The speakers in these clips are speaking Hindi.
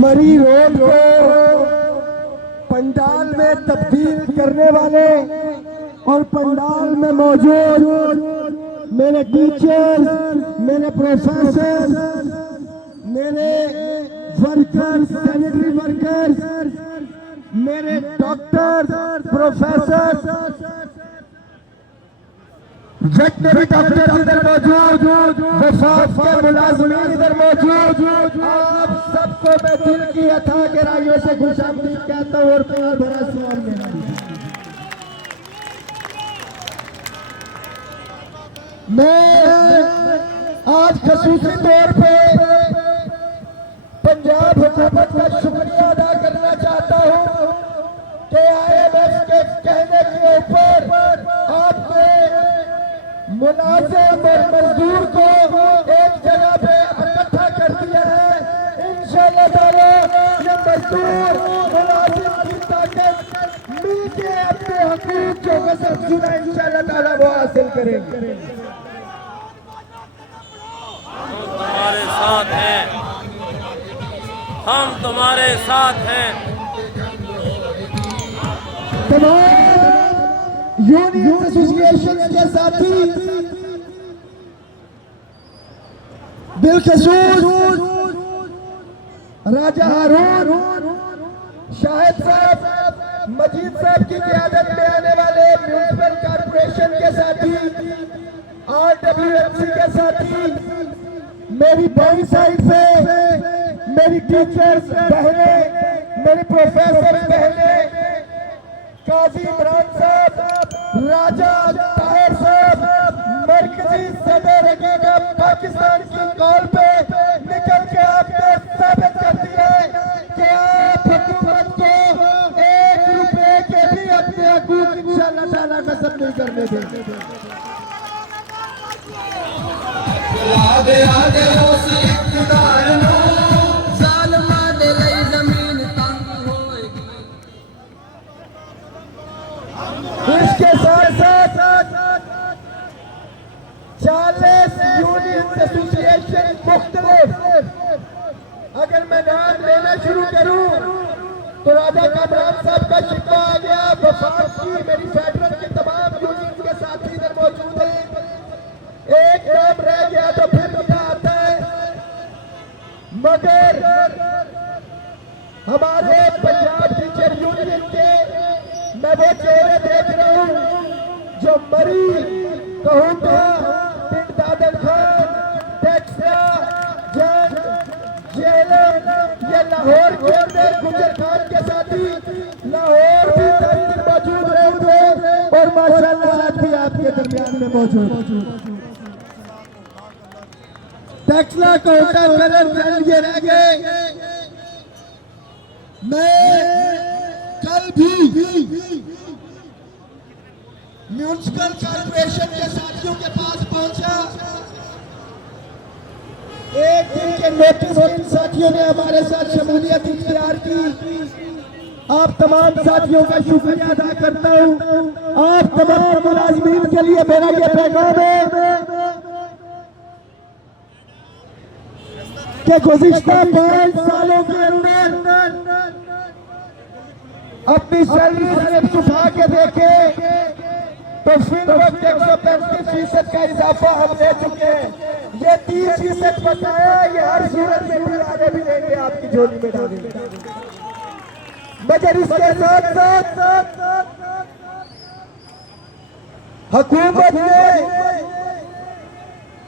मरी रोड को पंडाल में तब्दील करने वाले और पंडाल में मौजूद मेरे टीचर्स, मेरे प्रोफेसर, मेरे वर्कर्स, सैनिटरी वर्कर्स, मेरे डॉक्टर्स, प्रोफेसर, वेटनरी डॉक्टर इधर मौजूद, वफाक के मुलाजिमीन इधर मौजूद। आप सबको मैं दिल की अथाह गहराइयों से खुशामदीद कहता हूँ और प्यार भरा सलाम देना। मैं आज खसूसी तौर पे पंजाब हुकूमत का शुक्रिया अदा करना चाहता हूँ कि IMF के कहने के ऊपर आपने मुलाजिम और मजदूर को एक जगह पे इकट्ठा कर दिया है। इंशाअल्लाह ताला ये मजदूर मुलाजिम की ताकत मिलके अपने हकूक जो कसम चुना इंशाअल्लाह ताला वो हासिल करेंगे। तुम्हारे साथ हैं, हम तुम्हारे साथ हैं। यूनियन एसोसिएशन के साथी बिलखसूस राजा हारून, शाहिद साहब, मजीद साहब की क़यादत में आने वाले म्यूनिसिपल कॉर्पोरेशन के साथी, RWMC के साथी, मेरी बाई साइड से मेरी टीचर्स बहनें, मेरी प्रोफेसर बहनें, काजी इमरान साहब, राजा ताहिर साहब, मरकजी सदर हकीकत पाकिस्तान की कॉल पे निकल के आपने साबित कर दिया कि आप हुकूमत को 1 रुपए के भी अपने हकूक इंशाअल्लाह ताला कसम नहीं करने देंगे। इसके साथ साथ 40 यूनियन एसोसिएशन मुख्तलिफ, अगर मैं नाम लेना शुरू करूं तो राजा कामरान साहब का शिक्का आ गया, वफाक की, मेरी फेडरल के तमाम यूनियन के साथी इधर मौजूद हैं। एक नाम रह गया तो फिर क्या आता है, मगर हमारे पंजाब टीचर यूनियन के मैं वो चेहरे देख रहा हूँ जो मरी, कहूँगा, पिंड दादर खान, टेक्सला, जंग, जेलम, ये लाहौर के अंदर गुजर खान के साथी लाहौर भी मौजूद रहेंगे और माशाअल्लाह आज भी आपके दरमियान में मौजूद। टेक्सला को उठा कर ये रह गए। मैं कल भी म्यूनिसिपल कॉर्पोरेशन के साथियों के पास पहुंचा। एक दिन के नोटिस इन साथियों ने हमारे साथ शमूलियत इख्तियार की। आप तमाम साथियों का शुक्रिया अदा करता हूं। आप तमाम मुलाजिमीन के लिए मेरा ये पैगाम है कि गुज़िश्ता 5 सालों के अंदर अपनी सैलरी स्लिप उठा के देखे तो फिर वक्त 135% का इजाफा हम ले चुके हैं। ये 30% बताया, ये हर सूरत में भी आगे भी देंगे, आपकी झोली में डालेंगे। मगर इसके साथ साथ हुकूमत ने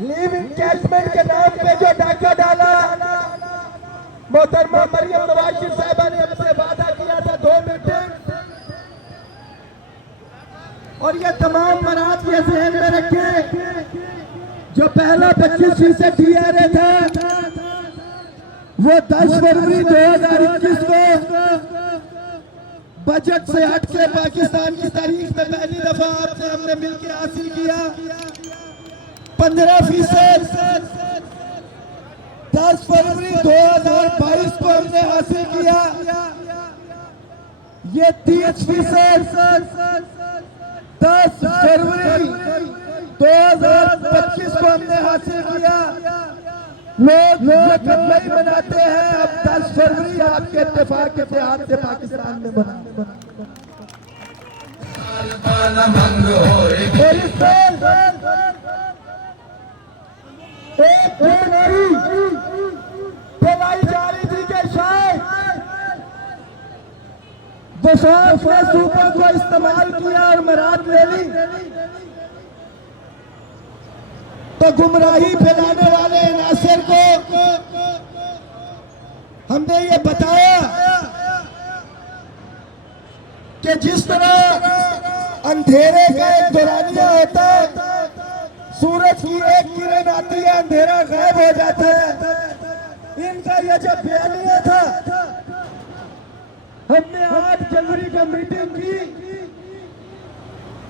लीव इनकैशमेंट के नाम पे जो डाका डाला, मोहतरमा मरियम नवाज साहिबा ने हमसे वादा किया था 2 मीटिंग, और ये तमाम मरात ये ज़हन में रखें। जो पहला 25% TRA था वो 10 फरवरी 2021 को बजट से हट के पाकिस्तान की तारीख में पहली दफा आपसे हमने मिलकर हासिल किया। 15% 10 फरवरी 2022 को हमने हासिल किया। ये 30% 10 फरवरी 2025 को हमने हासिल किया। लोग मई मनाते हैं, अब 10 फरवरी आपके इत्तेफाक के इत्तेहाद से पाकिस्तान में बना। एक नारी फैलाई जा रही थी कि शायद वफाक ने सूबों को इस्तेमाल किया और मराद ले ली, तो गुमराही फैलाने वाले नासिर को हमने ये बताया कि जिस तरह अंधेरे का एक दौरानिया होता है, सूरज की एक किरण आती है, अंधेरा गायब हो जाता है, इनका यह जो बयानिया था, हमने 8 जनवरी को मीटिंग की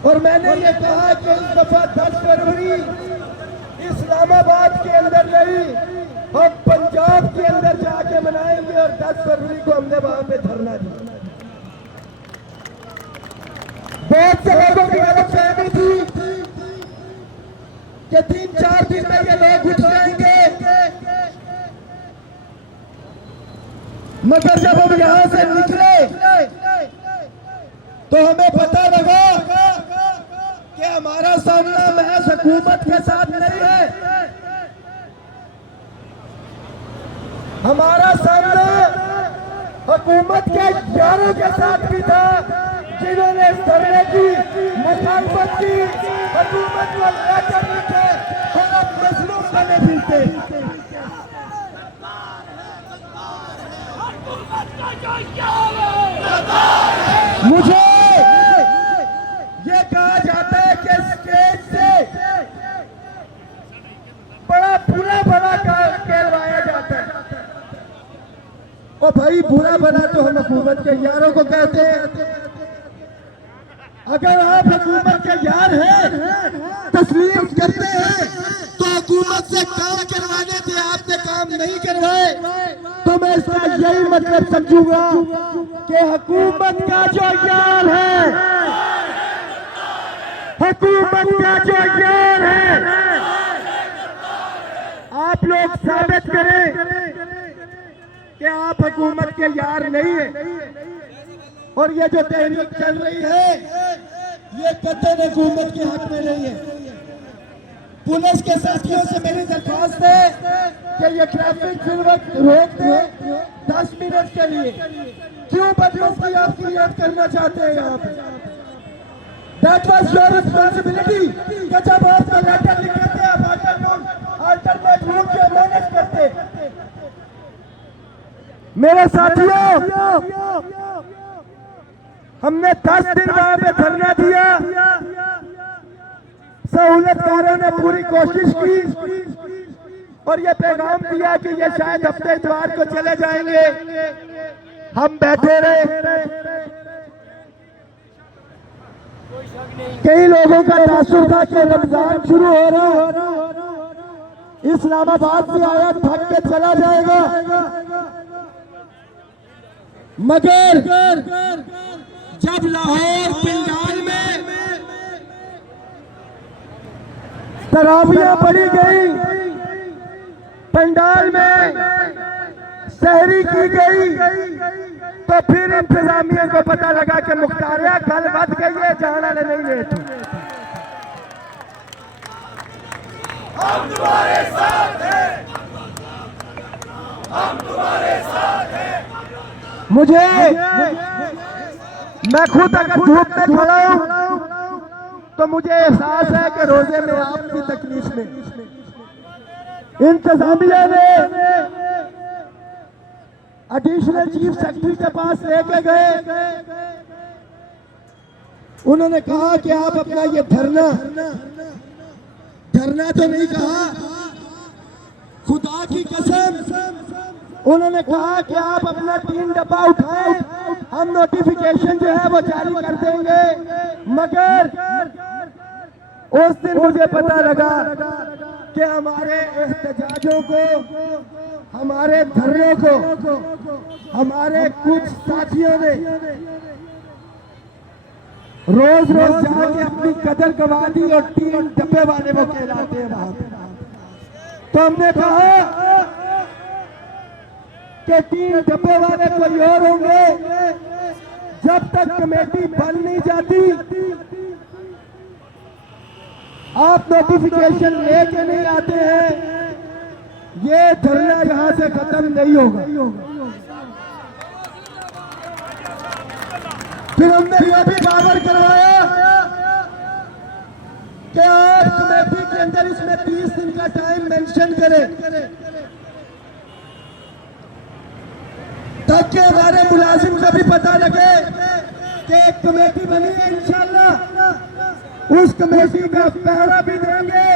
और मैंने ये कहा कि इस दफा 10 फरवरी इस्लामाबाद के अंदर नहीं, हम पंजाब के अंदर जाके मनाएंगे और 10 फरवरी को हमने वहां पे धरना दिया। बहुत से लोगों की गलतफहमी थी कि 3-4 दिन में ये लोग उठ जाएंगे, मगर जब हम यहां से निकले तो हमें पता लगा कि हमारा सामना महज हुकूमत के साथ नहीं है, हमारा सामना हुकूमत के यारों के साथ भी था, जिन्होंने इस धरने की मुखालफत की, हुकूमत को लेकर लिखे और अब मजलूम बने फिरते। मुझे ये कहा जाता है कि स्टेज से बड़ा बुरा कहलवाया जाता है। और भाई बुरा भला तो हम हुकूमत के यारों को कहते हैं। अगर आप हुकूमत के यार हैं, तस्लीम करते हैं, तो हुकूमत से काम करवाने थे, आपने काम नहीं करवाए, तो मैं इसका यही मतलब समझूंगा कि हुकूमत का जो यार है, हुकूमत का जो यार है, आप लोग साबित करें कि आप हुकूमत के यार नहीं है। और ये जो तहरीक चल रही है, ये कतई हुकूमत के हक में नहीं है। पुलिस के साथियों से मेरी दरख्वास्त है कि ये ट्रैफिक फिर वक्त रोक दे 10 मिनट के लिए। क्यों बदमाशी आप क्रिएट करना चाहते हैं यहाँ पे? That was your responsibility कि जब आपको लेटर लिखे थे आप अल्टरनेट रूट के मैनेज करते। मेरे साथियों, हमने 10 दिन वहां पे धरना दिया, सहूलतकारों ने पूरी कोशिश की और ये पैगाम दिया कि ये शायद हफ्ते इतवार को चले जाएंगे। हम बैठे रहे। कई लोगों का तासुर था कि रमजान शुरू हो रहा, इस्लामाबाद से आया थक के चला जाएगा, मगर जब लाहौर पिंडाल में तरावियां पड़ी गई, पंडाल में सहरी की गई, तो फिर इंतजामिया को पता लगा कि मुख्तारिया कल बच गई है, जाना नहीं गए थे। हम तुम्हारे साथ हैं, हम तुम्हारे साथ हैं। मुझे मैं खुद अगर धूप में खड़ा हूं तो मुझे एहसास है कि रोजे में आपकी तकलीफ में इंतजामिया ने एडिशनल चीफ सेक्रेटरी के पास लेके गए। उन्होंने कहा कि आप अपना ये धरना तो नहीं कहा, खुदा की कसम उन्होंने कहा कि आप अपना 3 डब्बा उठाएं, हम नोटिफिकेशन जो है वो जारी कर देंगे। मगर उस दिन मुझे पता लगा कि हमारे एहतजाजों को, हमारे धरने को हमारे कुछ साथियों ने रोज रोज जाके अपनी कदर गवा दी और 3 डब्बे वाले वो कहलाते हैं वहां पे। तो हमने कहा कि 3 डब्बे वाले कोई और होंगे, जब तक कमेटी बन नहीं जाती आप नोटिफिकेशन लेके नहीं आते हैं, ये धरना यहां से खत्म नहीं होगा। फिर हमने यह भी बावर करवाया कि आज कमेटी के अंदर इसमें 30 दिन का टाइम मेंशन करें, ताकि हमारे मुलाजिम का भी पता लगे कि एक कमेटी बनी है। इंशाल्लाह उस कमेटी का पहरा भी देंगे,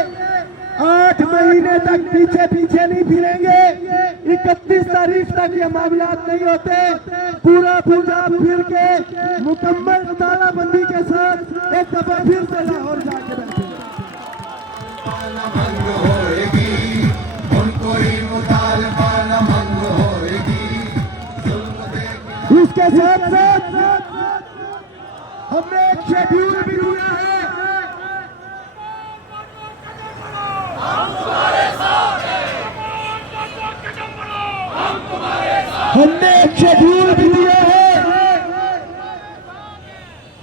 8 महीने तक पीछे पीछे नहीं फिरेंगे। 31 तारीख तक ये मामला नहीं होते, पूरा पंजाब फिर के मुकम्मल तालाबंदी के साथ एक दफा फिर से लाहौर जाके बैठे। इसके साथ साथ हमने एक शेड्यूल भी दिया है। हमने एक शेड्यूल भी दिया है।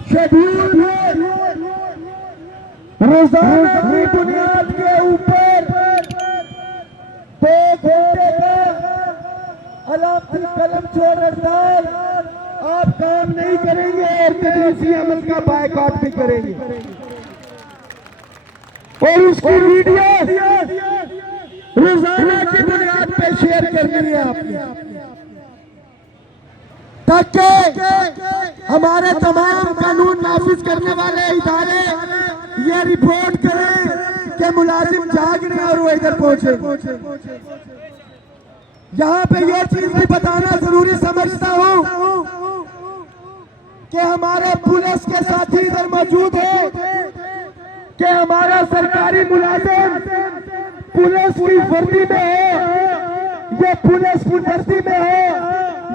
शेड्यूल में रोजाना की बुनियाद के ऊपर 2 घंटे का अलामती कलम छोड़ हड़ताल आप काम नहीं करेंगे और तदरीसी अमल का बायकॉट भी करेंगे। और उसकी वीडियो रोजाना की बुनियाद पे शेयर करनी है आपने, ताकि हमारे तमाम कानून नाफिज करने वाले इदारे ये रिपोर्ट करें कि मुलाजिम जाग रहे हैं और वो इधर पहुंचे। यहाँ पे ये चीज भी बताना जरूरी समझता हूँ कि हमारे पुलिस के साथी इधर मौजूद है कि हमारा सरकारी मुलाजिम पुलिस की वर्दी में हो या पुलिस की वर्दी में हो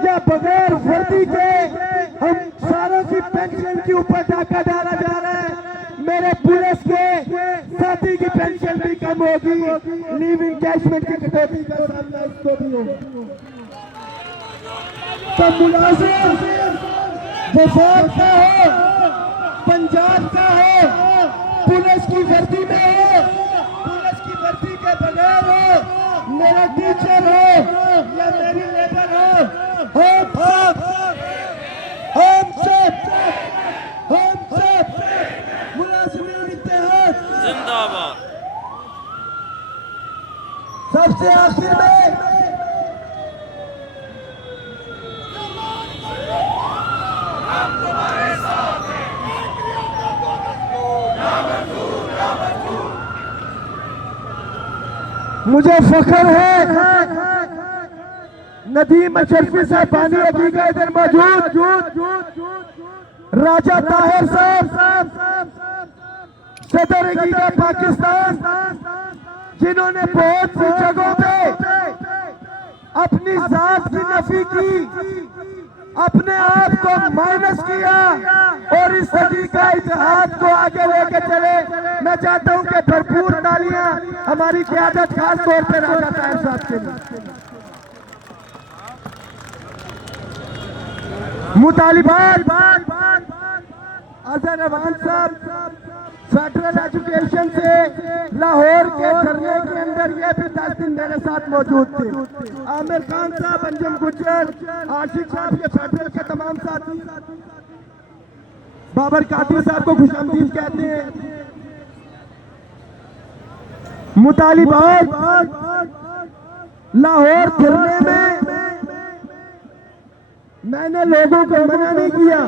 या बगैर वर्दी के, हम सारों की पेंशन के ऊपर डाका डाला जा रहा है। मेरे पुलिस के साथी की पेंशन भी कम होगी, लीव इंकैशमेंट की कटौती का सामना इसको भी होगा। तो मुलाजिम वफाक का हो, पंजाब का हो, पुलिस की वर्दी में हो, पुलिस की वर्दी के बगैर हो, मेरा टीचर हो या मेरी लेबर हो, हम सब मुलाजिमीन इत्तेहाद जिंदाबाद। सबसे आखिर में मुझे फख्र है नदीम अशरफी साहब बानी अकीका इधर मौजूद, राजा ताहिर साहब सदर अकीका पाकिस्तान, जिन्होंने बहुत सी जगहों पे अपनी जात की नफी की, अपने आप को माइनस किया और इस हकीका इतिहाद को आगे लेके चले। मैं चाहता हूं कि भरपूर तालियां हमारी क़यादत खास तौर पर राजा ताहिर साहब के लिए। मुतालिबात अजहर रवान साहब फेडरल एजुकेशन से लाहौर के धरने के अंदर ये भी 10 दिन मेरे साथ मौजूद थे। आमिर खान साहब, अंजुम गुज्जर, आशिक साहब, ये फेडरल के तमाम साथी, बाबर कादिर साहब को खुशामदीद कहते हैं। मुतालिबात लाहौर धरने में मैंने लोगों को मना नहीं किया,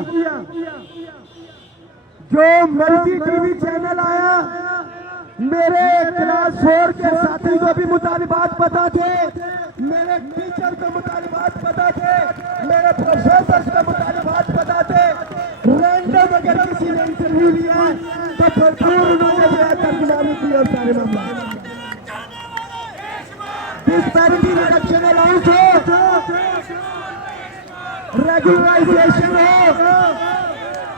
जो मर्जी टीवी चैनल आया, मेरे क्लास 4 के साथी को भी मुतालिबात पता थे, मेरे टीचर को मुतालिबात पता थे, मेरे प्रोफेसर को मुतालिबात पता थे। रैंडम अगर किसी ने इंटरव्यू लिया तो भरपूर उन्होंने तर्जुमानी की और सारे मामला डिस्पैरिटी रिडक्शन अलाउंस हो, रेगुलराइजेशन हो,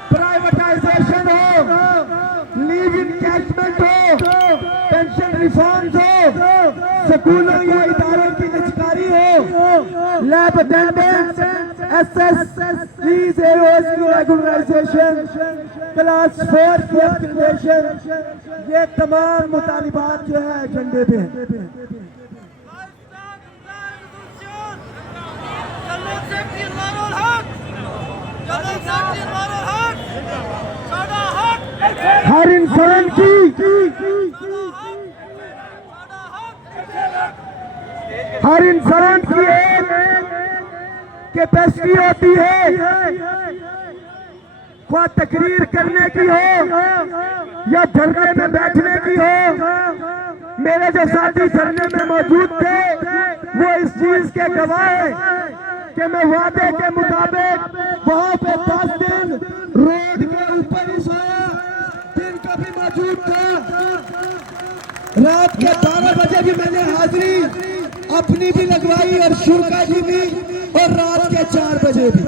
प्राइवेटाइजेशन एनवायरनमेंट हो, पेंशन रिफॉर्म्स हो, स्कूलों या इदारों की निजकारी हो, लैब अटेंडेंट्स, एसएससीज एओएस की रेगुलराइजेशन, क्लास 4 की अपग्रेडेशन, ये तमाम मुतालिबात जो है एजेंडे पे हैं। हर इंसान की एक कैपेसिटी होती है, ख्वाह तकरीर करने की हो या धरने में बैठने की हो। मेरे जो साथी धरने में मौजूद थे वो इस चीज के गवाह हैं कि मैं वादे के मुताबिक वहां पे 10 दिन रोड के ऊपर ही सोया, दिन का भी मौजूद था। रात के 12 बजे भी मैंने हाजिरी अपनी भी लगवाई और शुरा की भी, और रात के 4 बजे भी।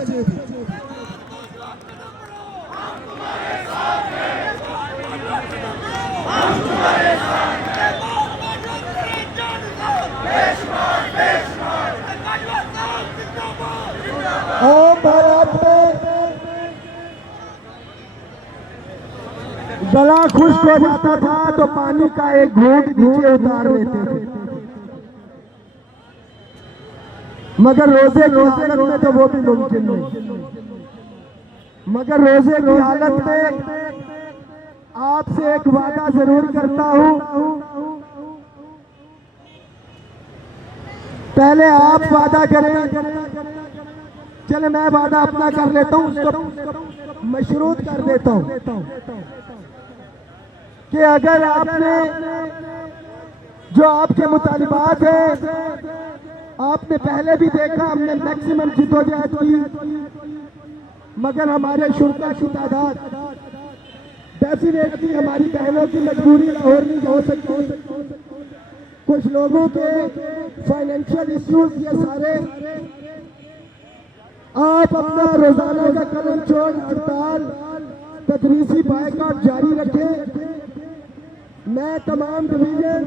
भारत में गला खुश्क हो जाता था तो पानी का एक घूंट नीचे उतार लेते थे, मगर रोजे की हालत में तो वो भी मुमकिन नहीं। मगर रोजे की हालत में आपसे एक वादा जरूर करता हूं, पहले आप वादा करें, चले मैं वादा अपना कर लेता हूं, उसको मशरूत कर देता हूं कि अगर आपने जो आपके मुतालिबात हैं, आपने पहले भी देखा हमने मैक्सिमम जिद्दोजहद की, मगर हमारे शुरा की तादाद डेफिनेटली हमारी बहनों की मजबूरी लाहौर नहीं हो सकती, कुछ लोगों के फाइनेंशियल इश्यूज, ये सारे आप अपना रोजाना का कलम छोड़ हड़ताल, तदरीसी बायकॉट जारी रखें। मैं तमाम डिवीजन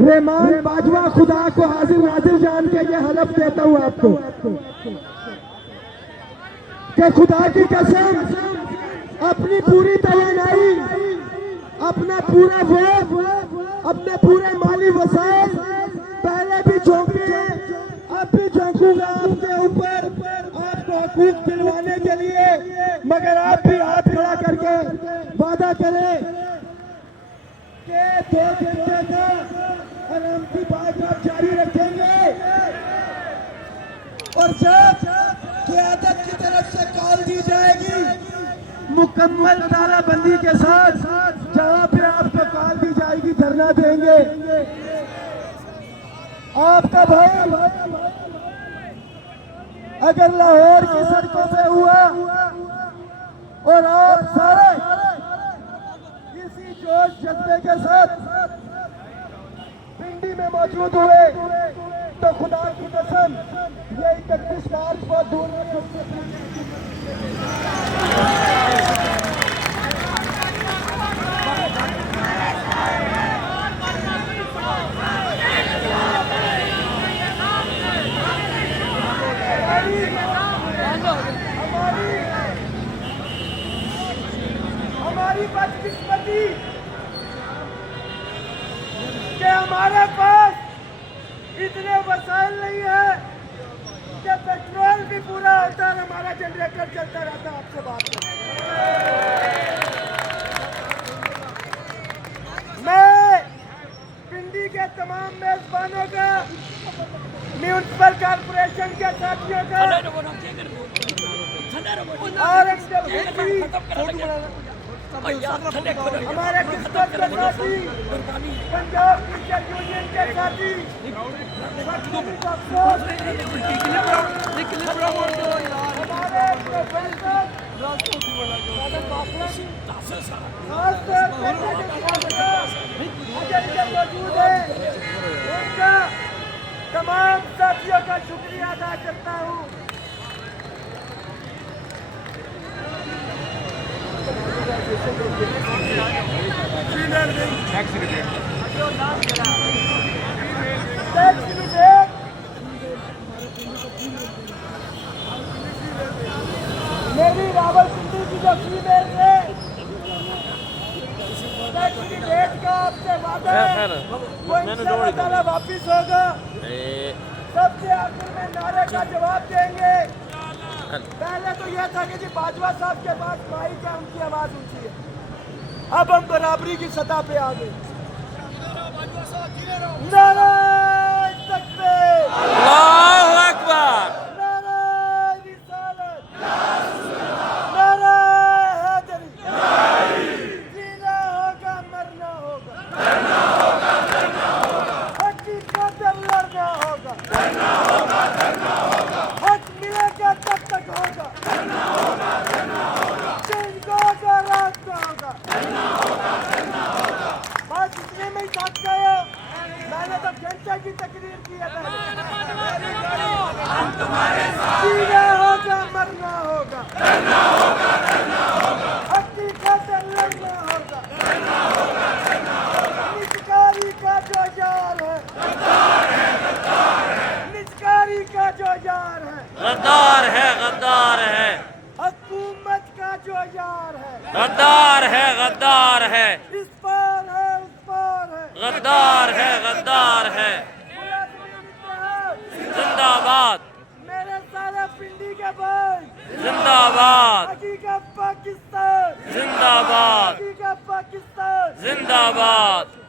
रहमान बाजवा खुदा को हाजिर नाजिर जान के ये हलफ देता हूं आपको कि खुदा की कसम अपनी पूरी तवानाई, अपना पूरा वोट, अपने पूरे माली वसाइल पहले भी झोंके, अब भी झोंकूंगा आपके ऊपर, आपको हकूक दिलवाने के लिए। मगर आप भी हाथ खड़ा करके वादा करें कि 2 घंटे का अलामती बाइकाट जारी रखेंगे, और जब क़यादत की तरफ से कॉल दी जाएगी मुकम्मल तालाबंदी के साथ, जहां पे आपको कॉल दी जाएगी धरना देंगे। आपका भाई अगर लाहौर की सड़कों पे हुआ और आप सारे इसी जोश जज्बे के साथ पिंडी में मौजूद हुए तो खुदा की कसम ये 31 मार्च को दूर में हमारी बदकिस्मती कि हमारे पास इतने वसाइल नहीं है कि पेट्रोल भी पूरा होता है, हमारा जनरेटर चलता रहता है। आपसे बात मैं पिंडी के तमाम मेजबानों का, म्यूनिसिपल कॉर्पोरेशन के साथियों का और हमारे किस्मत के साथी, पंजाब टीचर यूनियन के साथी, हमारे प्रोफेसर खासतौर पर मौजूद है, उनका तमाम साथियों का शुक्रिया अदा करता हूँ। मेरी रावलपिंडी की जो फीमेल है, डेट का आपसे वादा है वो इंशाअल्लाह ताला वापिस होगा। सबसे आखिर में नारे का जवाब देंगे। पहले तो यह था कि जी बाजवा साहब के पास माइक है, उनकी आवाज ऊंची है। अब हम बराबरी की सतह पे आ गए। नारे तकबीर, अल्लाहु अकबर, नारे रिसालत, नारे हैदरी, जीना होगा मरना होगा, हक की खातिर लड़ना होगा, हक मिलेगा तब तक होगा, जिनको का रास्ता होगा। बस इतने में ही थक गए। मैंने तो घंटे की तकरीर की है। जीना होगा मरना होगा, हक की खातिर लड़ना होगा। निजकारी का जो यार है, निजकारी का जो यार है, गद्दार है, गद्दार है, हुकूमत का जो यार है, गद्दार है, गद्दार है, इस पार है उस पार है, गद्दार है, गद्दार है। मुलाजिम इत्तेहाद, जिंदाबाद, मेरे सारे पिंडी के भाई, जिंदाबाद, हकीकत पाकिस्तान, जिंदाबाद, हकीकत पाकिस्तान। जिंदाबाद।